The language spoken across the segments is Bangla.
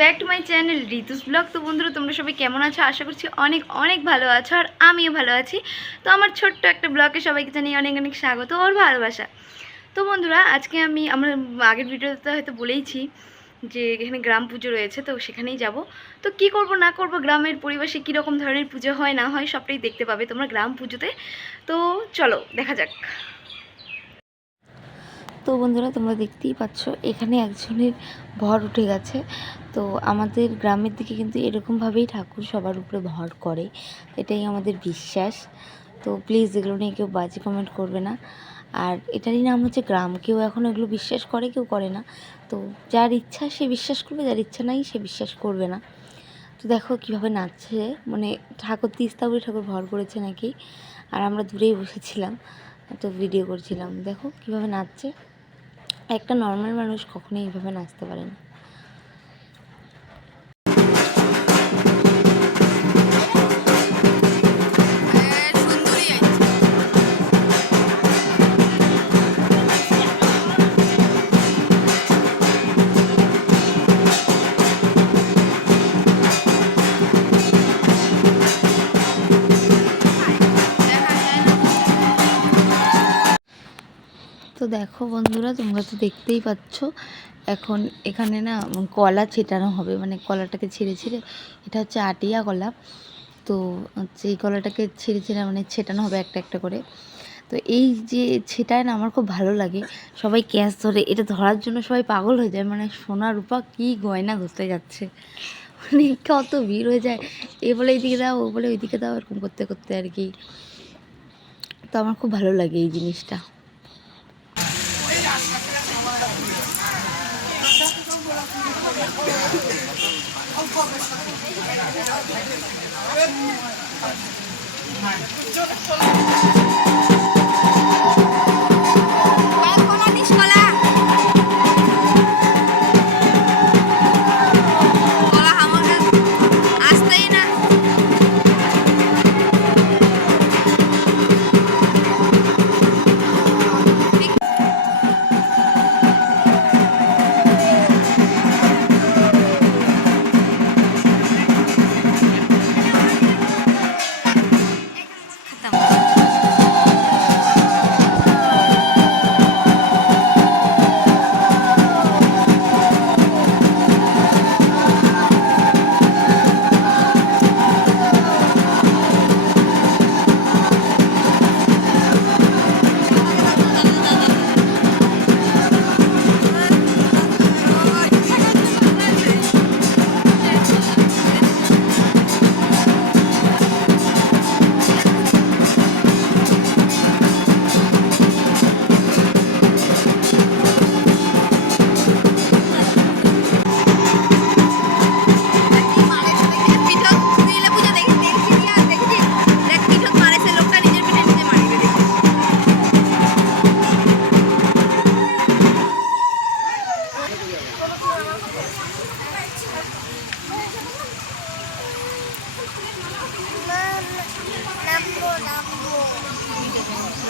Back to my channel Ritu's vlog. তো বন্ধুরা, তোমরা সবাই কেমন আছো? আশা করছি অনেক অনেক ভালো আছো আর আমিও ভালো আছি। তো আমার ছোট্ট একটা ব্লগে সবাইকে জানিয়ে অনেক অনেক স্বাগত ওর ভালোবাসা। তো বন্ধুরা, আজকে আমি, আমার আগের ভিডিওতে হয়তো বলেইছি যে এখানে গ্রাম পুজো রয়েছে, তো সেখানেই যাব। তো কি করব, না করব, গ্রামের পরিবেশে কীরকম ধরনের পুজো হয়, না হয়, সবটাই দেখতে পাবে তোমরা গ্রাম পুজোতে। তো চলো, দেখা যাক। তো বন্ধুরা তোমরা দেখতেই পাচ্ছ, এখানে একজনের ভর উঠে গেছে। তো আমাদের গ্রামের দিকে কিন্তু এরকমভাবেই ঠাকুর সবার উপরে ভর করে, এটাই আমাদের বিশ্বাস। তো প্লিজ এগুলো নিয়ে কেউ বাজে কমেন্ট করবে না। আর এটারই নাম হচ্ছে গ্রাম, কেউ এখন এগুলো বিশ্বাস করে, কেউ করে না। তো যার ইচ্ছা সে বিশ্বাস করবে, যার ইচ্ছা নাই সে বিশ্বাস করবে না। তো দেখো কীভাবে নাচছে মানে ঠাকুর তিস্তাবুড়ি ঠাকুর ভর করেছে নাকি? আর আমরা দূরেই বসেছিলাম, তো ভিডিও করছিলাম। দেখো কীভাবে নাচছে। একটা নর্মাল মানুষ কখনোই এইভাবে নাচতে পারে না। দেখো বন্ধুরা, তোমরা তো দেখতেই পাচ্ছ। এখন এখানে না কলা ছেটানো হবে মানে কলাটাকে ছিঁড়ে ছিঁড়ে, এটা হচ্ছে আটিয়া কলা। তো হচ্ছে এই কলাটাকে ছিঁড়ে ছিঁড়ে মানে ছেটানো হবে একটা একটা করে। তো এই যে ছেটায় না আমার খুব ভালো লাগে। সবাই ক্যাশ ধরে, এটা ধরার জন্য সবাই পাগল হয়ে যায়। মানে সোনা রূপা কী গয়না ঘুরতে যাচ্ছে। মানে কত ভিড় হয়ে যায়। এ বলে এইদিকে দাও, ও বলে ওইদিকে দাও, এরকম করতে করতে আর কি। তো আমার খুব ভালো লাগে এই জিনিসটা। ちいっと。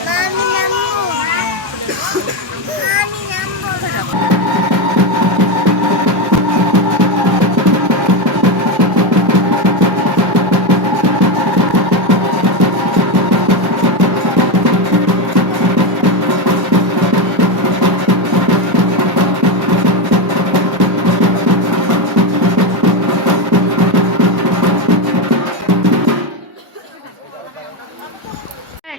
Mami, Lambo. Mami, Lambo.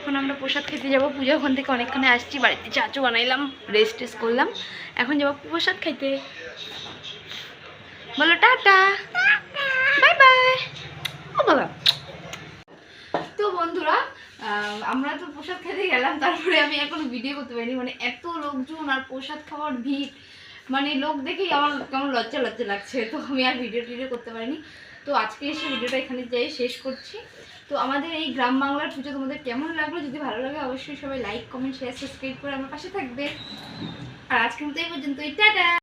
এখন আমরা প্রসাদ খেতে যাব। পূজা ওখান থেকে অনেকক্ষণে আসছি, বাড়িতে চাচু বানাইলাম রেস্ট টেস্ট করলাম। এখন যাব প্রসাদ খাইতে। বলো, টাটা। Bye bye. ও বাবা। তো বন্ধুরা আমরা তো প্রসাদ খেতে গেলাম, তারপরে আমি এখনও ভিডিও করতে পারিনি। মানে এত লোকজন আর প্রসাদ খাওয়ার ভিড়। মানে লোক দেখেই আমার কেমন লজ্জা লজ্জা লাগছে। তো আমি আর ভিডিও টিডিও করতে পারিনি। তো আজকে এসে ভিডিওটা এখানে যাই, শেষ করছি। তো আমাদের এই গ্রাম বাংলার পুজো তোমাদের কেমন লাগল? যদি ভালো লাগে অবশ্যই সবাই লাইক কমেন্ট শেয়ার সাবস্ক্রাইব করে আমার পাশে থাকবে। আর আজকের মতো এই পর্যন্ত টাটা!